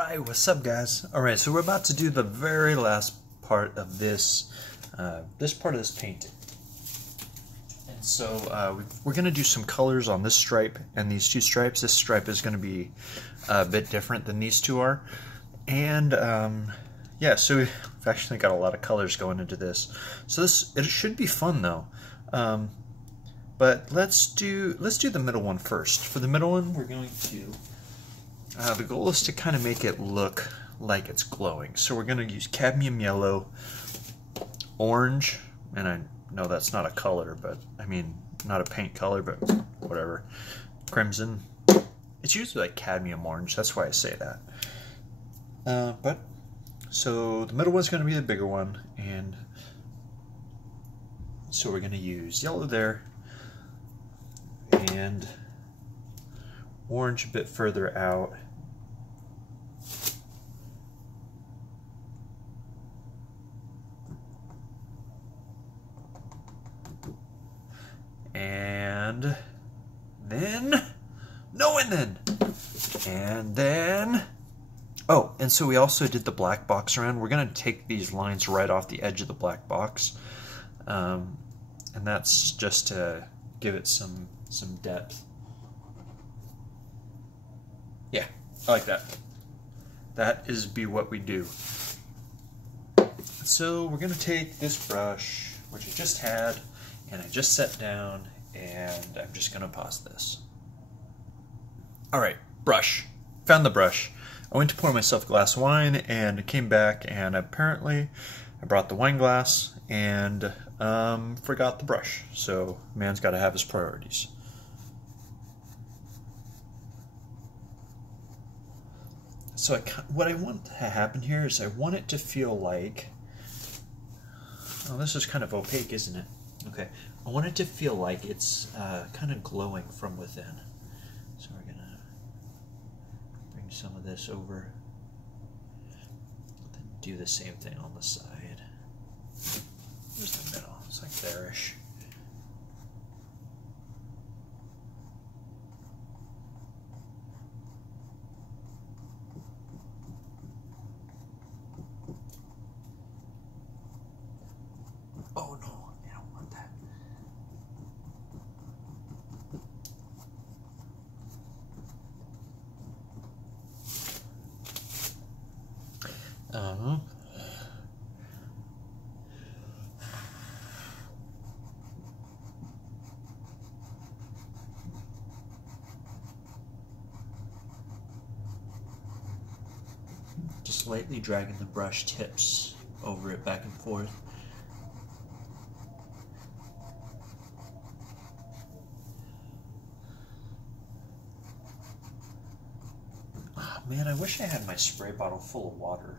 Alright, what's up guys? Alright, so we're about to do the very last part of this part of this painting. And so we're going to do some colors on this stripe and these two stripes. This stripe is going to be a bit different than these two are. And yeah, so we've actually got a lot of colors going into this. So it should be fun though. But let's do the middle one first. For the middle one, we're going to the goal is to kind of make it look like it's glowing. So we're going to use cadmium yellow, orange, and I know that's not a color, but I mean, not a paint color, but whatever. Crimson. It's usually like cadmium orange, that's why I say that. So the middle one's going to be the bigger one, and so we're going to use yellow there, and orange a bit further out. And then, oh, and so we also did the black box around. We're going to take these lines right off the edge of the black box. And that's just to give it some depth. Yeah, I like that. That is what we do. So we're going to take this brush, which I just had, and I just set down, and I'm just going to pause this. Alright, brush. Found the brush. I went to pour myself a glass of wine, and came back, and apparently I brought the wine glass, and forgot the brush. So, man's got to have his priorities. So what I want to happen here is I want it to feel like, oh, this is kind of opaque, isn't it? Okay, I want it to feel like it's kind of glowing from within. So we're going to bring some of this over, then do the same thing on the side. Here's the middle, it's like there-ish. Oh no, I don't want that. Just lightly dragging the brush tips over it back and forth. Man, I wish I had my spray bottle full of water.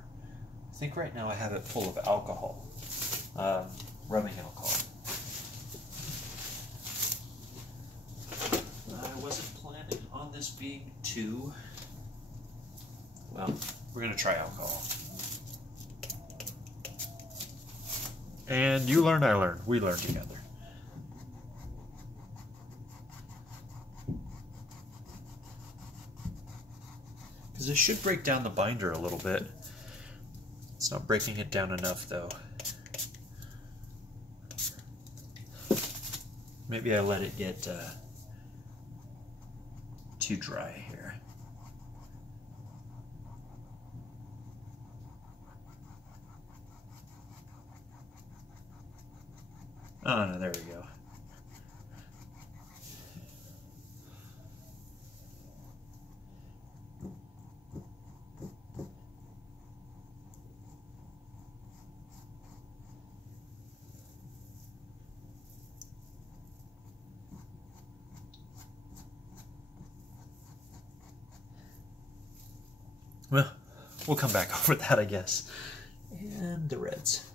I think right now I have it full of alcohol, rubbing alcohol. I wasn't planning on this being too, well, we're going to try alcohol. And you learn, I learn. We learn together. Because it should break down the binder a little bit. It's not breaking it down enough though. Maybe I let it get too dry here. Oh no, there we go. Well, we'll come back over that, I guess. And the reds.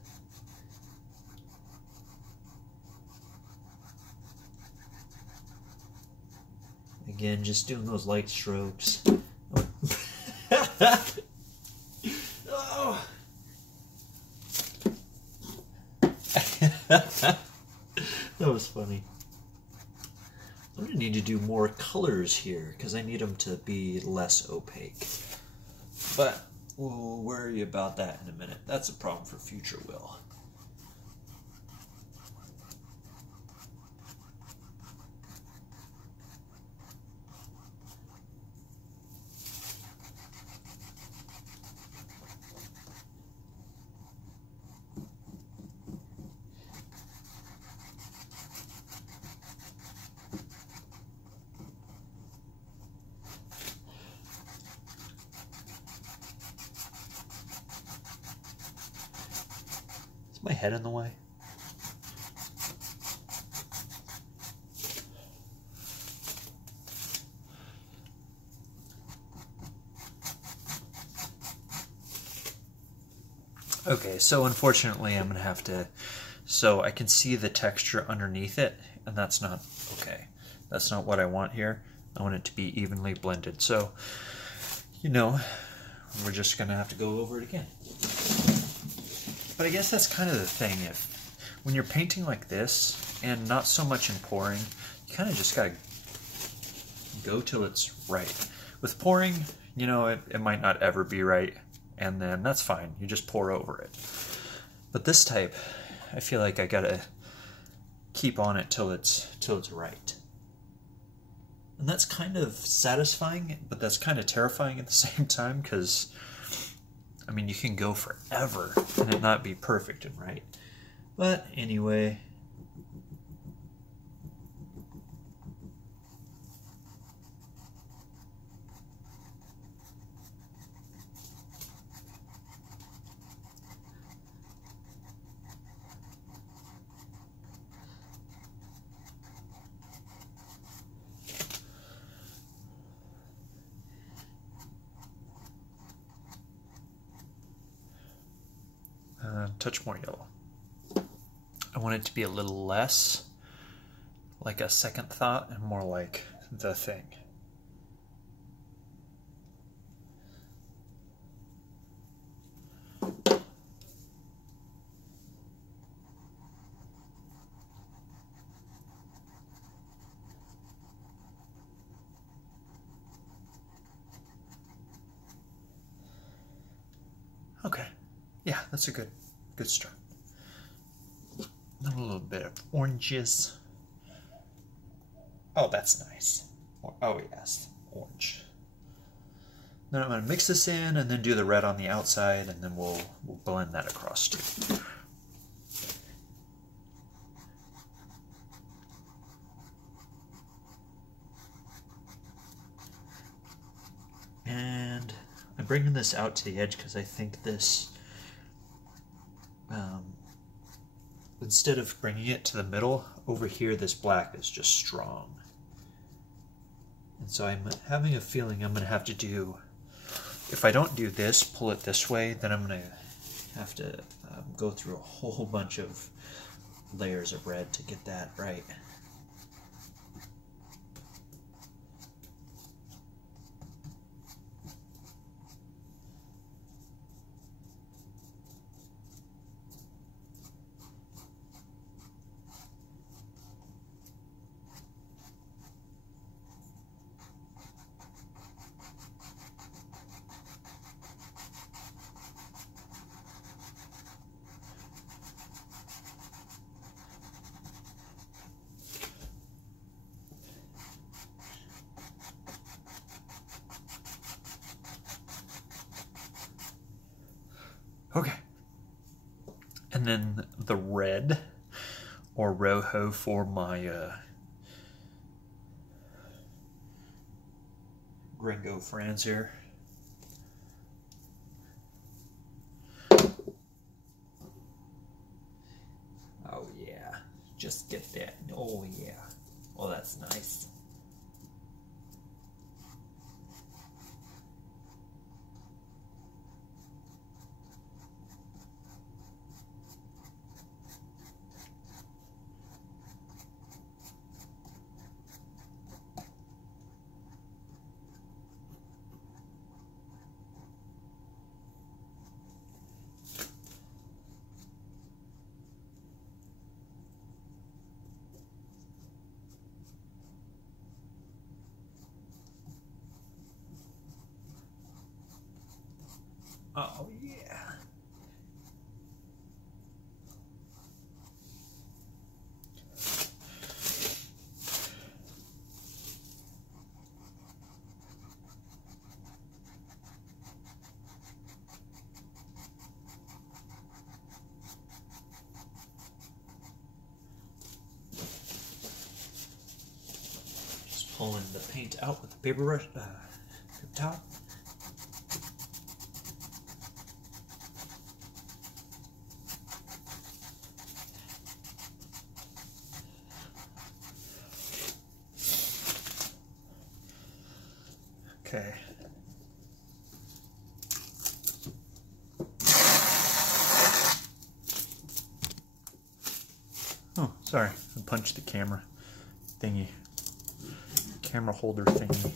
Again, just doing those light strokes. Oh. That was funny. I'm going to need to do more colors here because I need them to be less opaque. But we'll worry about that in a minute. That's a problem for future Will. Is my head in the way? Okay, so unfortunately I'm gonna have to, so I can see the texture underneath it, and that's not okay. That's not what I want here. I want it to be evenly blended. So, you know, we're just gonna have to go over it again. But I guess that's kind of the thing. When you're painting like this, and not so much in pouring, you kind of just gotta go till it's right. With pouring, you know, it might not ever be right, and then that's fine. You just pour over it. But this type, I feel like I gotta keep on it till it's right. And that's kind of satisfying, but that's kind of terrifying at the same time, because I mean, you can go forever and it not be perfect and right. But anyway, touch more yellow. I want it to be a little less like a second thought and more like the thing. Okay, yeah, that's a good start. A little bit of oranges. Oh, that's nice. Oh yes, orange. Then I'm going to mix this in and then do the red on the outside, and then we'll blend that across too. And I'm bringing this out to the edge because I think this, instead of bringing it to the middle, over here this black is just strong. And so I'm having a feeling I'm going to have to do, if I don't do this, pull it this way, then I'm going to have to go through a whole bunch of layers of red to get that right. Okay, and then the red, or rojo, for my Gringo friends here. Oh yeah, just get that. Oh yeah, well that's nice. Oh, yeah. Just pulling the paint out with the paper brush, paper towel. Okay. Oh, sorry. I punched the camera thingy. Camera holder thingy.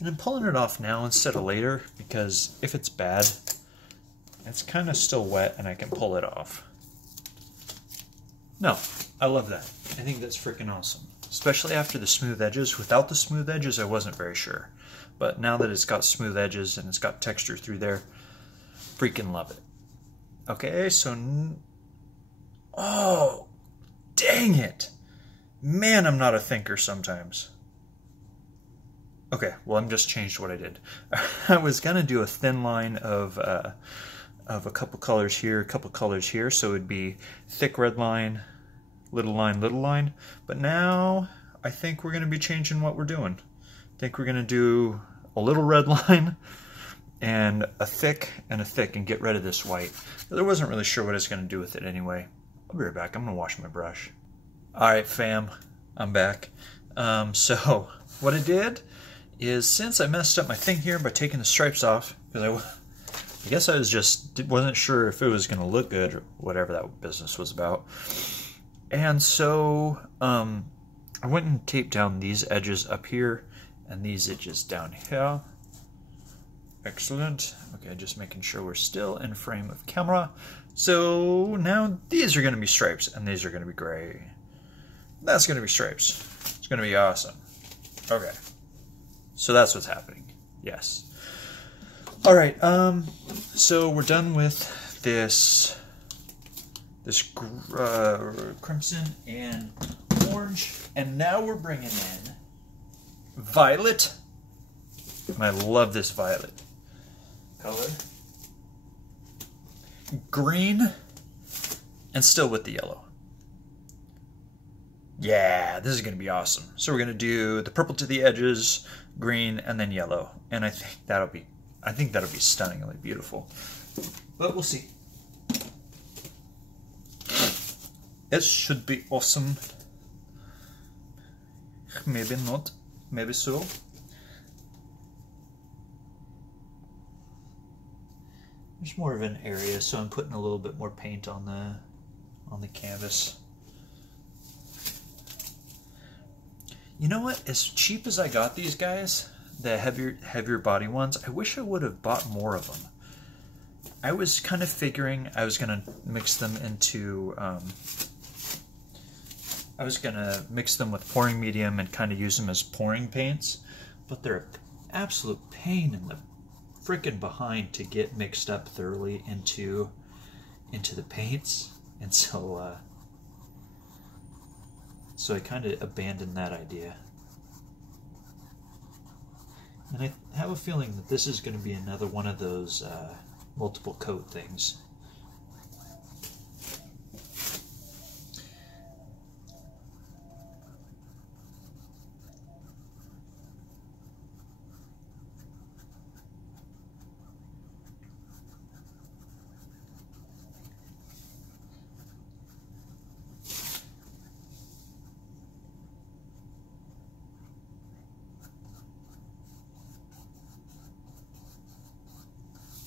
And I'm pulling it off now instead of later because if it's bad, it's kind of still wet and I can pull it off. No, I love that. I think that's freaking awesome. Especially after the smooth edges. Without the smooth edges, I wasn't very sure. But now that it's got smooth edges and it's got texture through there, freaking love it. Okay, so... Oh, dang it. Man, I'm not a thinker sometimes. Okay, well, I'm just changed what I did. I was going to do a thin line of a couple colors here, a couple colors here, so it would be thick red line, little line, but now I think we're going to be changing what we're doing. I think we're going to do a little red line and a thick and get rid of this white. I wasn't really sure what I was going to do with it anyway. I'll be right back. I'm going to wash my brush. Alright fam, I'm back. So what I did is, since I messed up my thing here by taking the stripes off, because I guess I wasn't sure if it was going to look good or whatever that business was about. And so I went and taped down these edges up here and these edges down here. Excellent. Okay, just making sure we're still in frame of camera. So now these are going to be stripes and these are going to be gray. That's going to be stripes. It's going to be awesome. Okay. So that's what's happening. Yes. All right. So we're done with this crimson and orange, and now we're bringing in violet. And I love this violet color. Green, and still with the yellow. Yeah, this is going to be awesome. So we're going to do the purple to the edges, green, and then yellow. And I think that'll be stunningly beautiful. But we'll see. It should be awesome. Maybe not. Maybe so. There's more of an area, so I'm putting a little bit more paint on the canvas. You know what? As cheap as I got these guys, the heavier body ones, I wish I would have bought more of them. I was kind of figuring I was gonna mix them into I was gonna mix them with pouring medium and kind of use them as pouring paints, but they're an absolute pain in the frickin' behind to get mixed up thoroughly into the paints, and so I kind of abandoned that idea. And I have a feeling that this is going to be another one of those multiple coat things.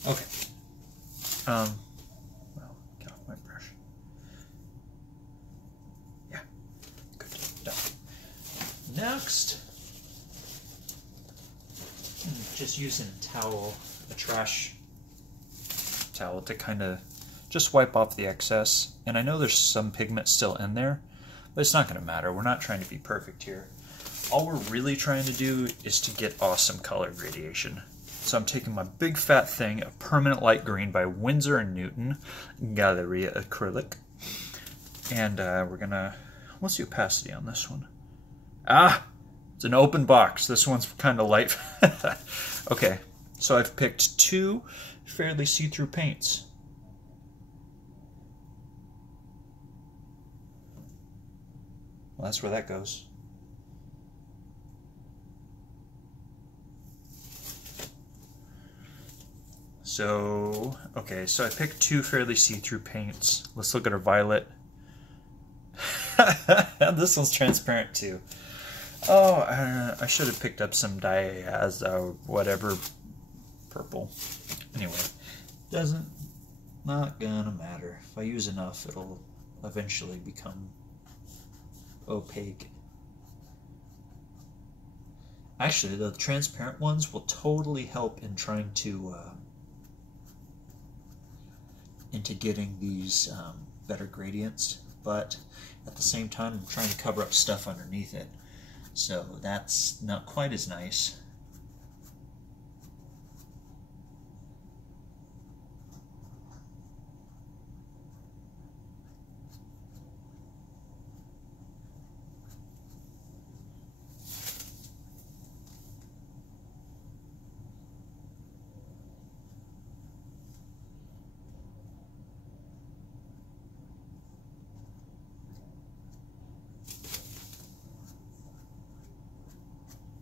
Okay. Well, get off my brush. Yeah. Good. Done. Next, I'm just using a towel, a trash towel to kind of just wipe off the excess. And I know there's some pigment still in there, but it's not going to matter. We're not trying to be perfect here. All we're really trying to do is to get awesome color gradation. So I'm taking my big fat thing of Permanent Light Green by Winsor & Newton Galleria Acrylic. And we're going to, what's the opacity on this one? Ah, it's an open box. This one's kind of light. Okay, so I've picked 2 fairly see-through paints. Well, that's where that goes. So, okay, so I picked 2 fairly see-through paints. Let's look at our violet. This one's transparent too. Oh, I should have picked up some Diaz or whatever purple. Anyway, not gonna matter. If I use enough, it'll eventually become opaque. Actually, the transparent ones will totally help in trying to into getting these better gradients, but at the same time I'm trying to cover up stuff underneath it, so that's not quite as nice.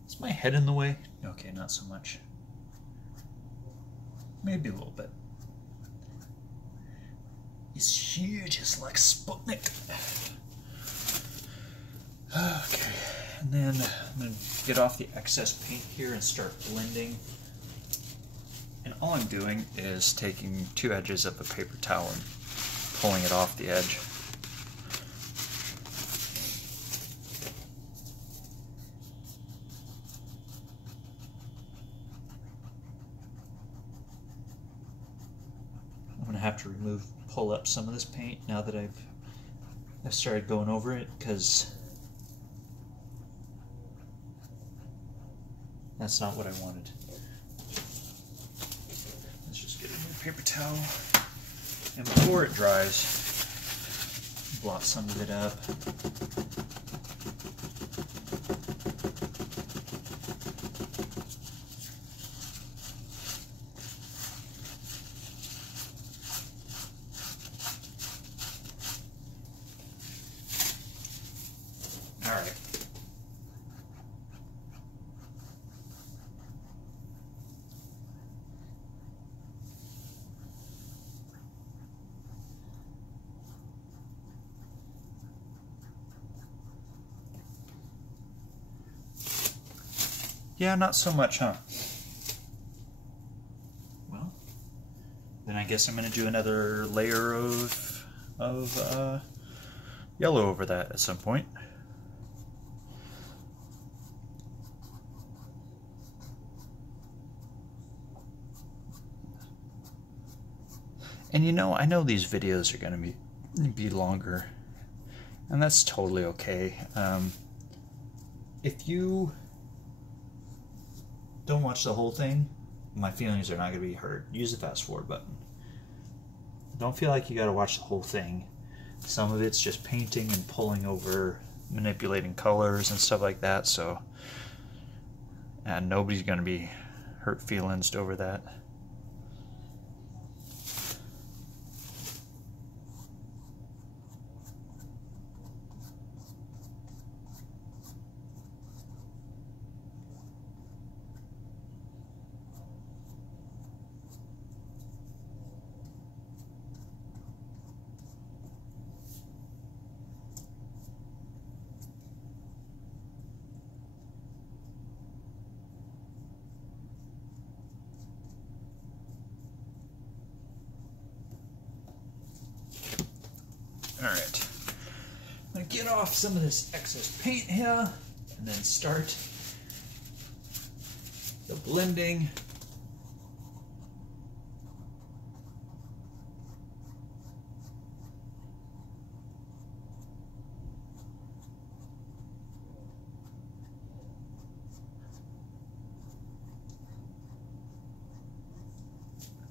Is my head in the way? Okay, not so much. Maybe a little bit. It's huge, it's like Sputnik. Okay, and then I'm going to get off the excess paint here and start blending. And all I'm doing is taking 2 edges of a paper towel and pulling it off the edge. I'm going to have to pull up some of this paint now that I've started going over it, because that's not what I wanted. Let's just get a new paper towel, and before it dries, blot some of it up. Alright. Yeah, not so much, huh? Well, then I guess I'm going to do another layer of yellow over that at some point. And you know, I know these videos are going to be longer, and that's totally okay. If you don't watch the whole thing, my feelings are not going to be hurt. Use the fast forward button. Don't feel like you got to watch the whole thing. Some of it's just painting and pulling over, manipulating colors and stuff like that, so and nobody's going to be hurt feelings over that. Alright, I'm going to get off some of this excess paint here and then start the blending.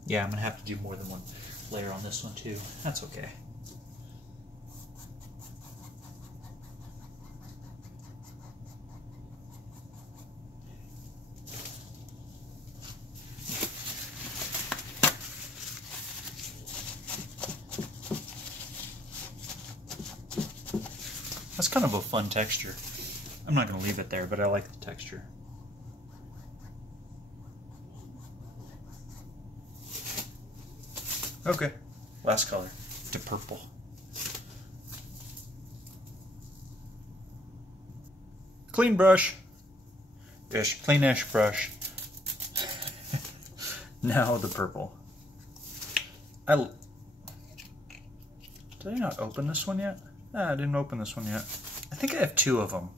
Yeah, I'm going to have to do more than one layer on this one too. That's okay. That's kind of a fun texture. I'm not going to leave it there, but I like the texture. Okay, last color, the purple. Clean brush. Ish, cleanish brush. Now the purple. Did I not open this one yet? Ah, I didn't open this one yet. I think I have two of them.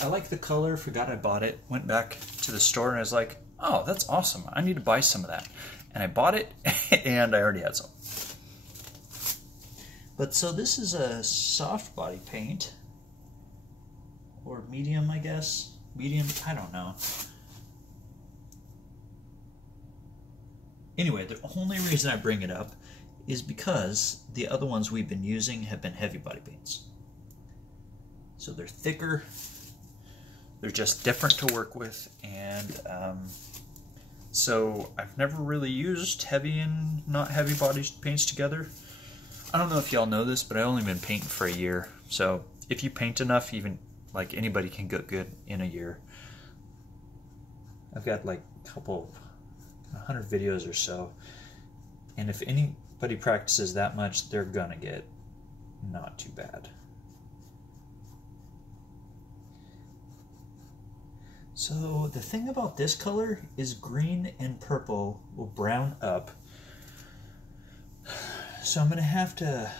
I like the color, forgot I bought it, went back to the store and I was like, oh, that's awesome. I need to buy some of that. And I bought it and I already had some. But so this is a soft body paint. Or medium, I guess. Medium, I don't know. Anyway, the only reason I bring it up is because the other ones we've been using have been heavy body paints. So they're thicker, they're just different to work with, and so I've never really used heavy and not heavy body paints together. I don't know if y'all know this, but I've only been painting for a year. So if you paint enough, even like anybody can get good in a year. I've got like a couple, 100 videos or so, and if anybody practices that much, they're gonna get not too bad. So the thing about this color is green and purple will brown up. So I'm gonna have to,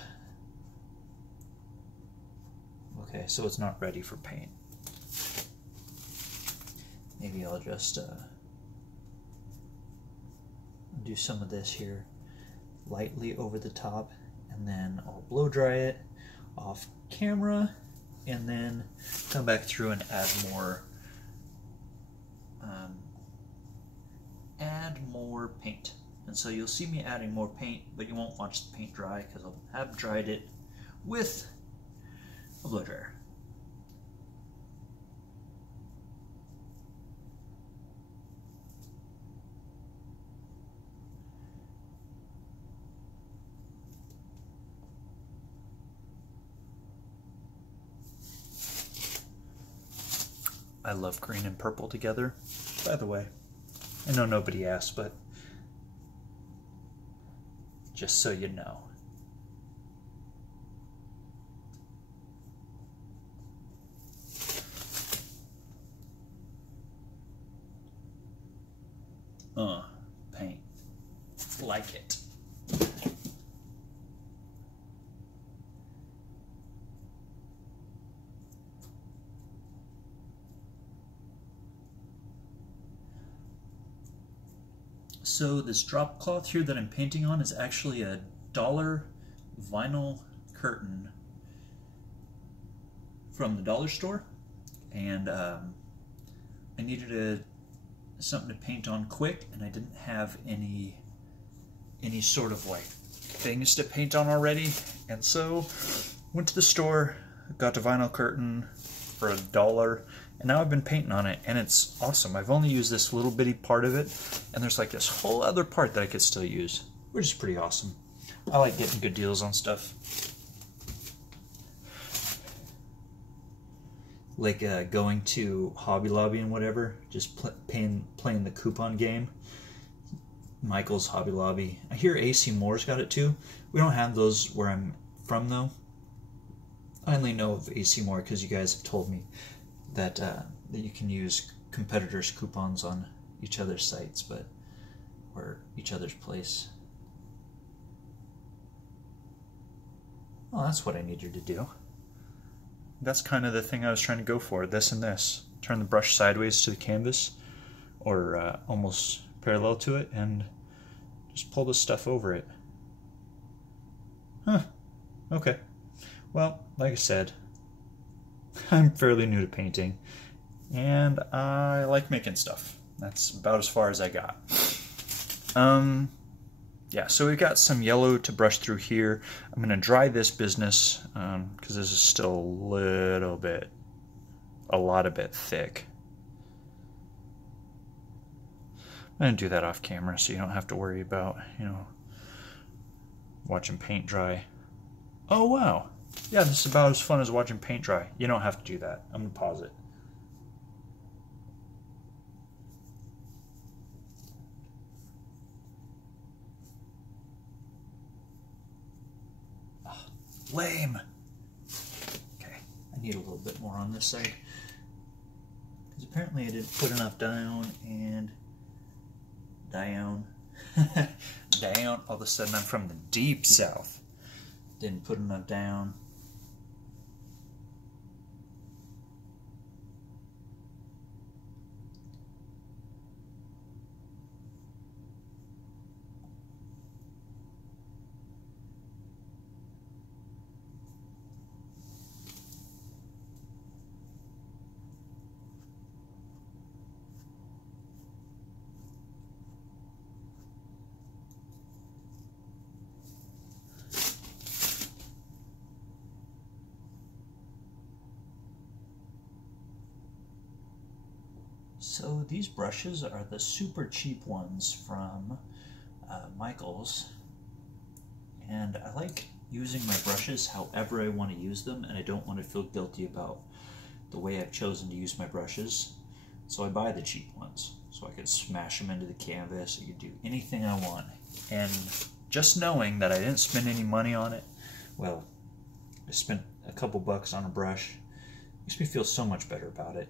okay, so it's not ready for paint. Maybe I'll just do some of this here lightly over the top, and then I'll blow dry it off camera, and then come back through and add more paint. And so you'll see me adding more paint, but you won't watch the paint dry because I'll have dried it with a blow dryer. I love green and purple together, by the way. I know nobody asked, but just so you know. Paint. Like it. So this drop cloth here that I'm painting on is actually a $1 vinyl curtain from the dollar store, and I needed something to paint on quick, and I didn't have any sort of like things to paint on already, and so went to the store, got a vinyl curtain for $1, and now I've been painting on it, and it's awesome. I've only used this little bitty part of it, and there's like this whole other part that I could still use, which is pretty awesome. I like getting good deals on stuff. Like going to Hobby Lobby and whatever, just playing the coupon game. Michael's Hobby Lobby. I hear AC Moore's got it too. We don't have those where I'm from though. I only know of AC Moore because you guys have told me that that you can use competitors' coupons on each other's sites, or each other's place. Well, that's what I needed to do. That's kind of the thing I was trying to go for, this and this. Turn the brush sideways to the canvas, or almost parallel to it, and just pull the stuff over it. Huh, okay. Well, like I said, I'm fairly new to painting, and I like making stuff. That's about as far as I got. yeah, so we've got some yellow to brush through here. I'm going to dry this business because this is still a lot of bit thick. I'm going to do that off camera so you don't have to worry about, you know, watching paint dry. Oh, wow. Yeah, this is about as fun as watching paint dry. You don't have to do that. I'm going to pause it. Oh, lame. Okay, I need a little bit more on this side. Because apparently I didn't put enough down and down. Down. All of a sudden I'm from the deep south. Didn't put enough down. So these brushes are the super cheap ones from Michael's, and I like using my brushes however I want to use them, and I don't want to feel guilty about the way I've chosen to use my brushes. So I buy the cheap ones so I can smash them into the canvas. I can do anything I want, and just knowing that I didn't spend any money on it, well, I spent a couple bucks on a brush, makes me feel so much better about it.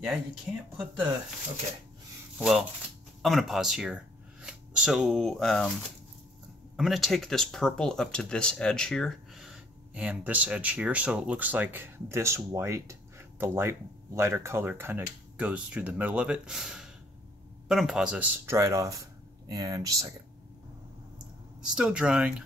Yeah, you can't put the... Okay, well, I'm going to pause here. So, I'm going to take this purple up to this edge here, and this edge here, so it looks like this white, the lighter color kind of goes through the middle of it. But I'm going to pause this, dry it off, and just a second. Still drying.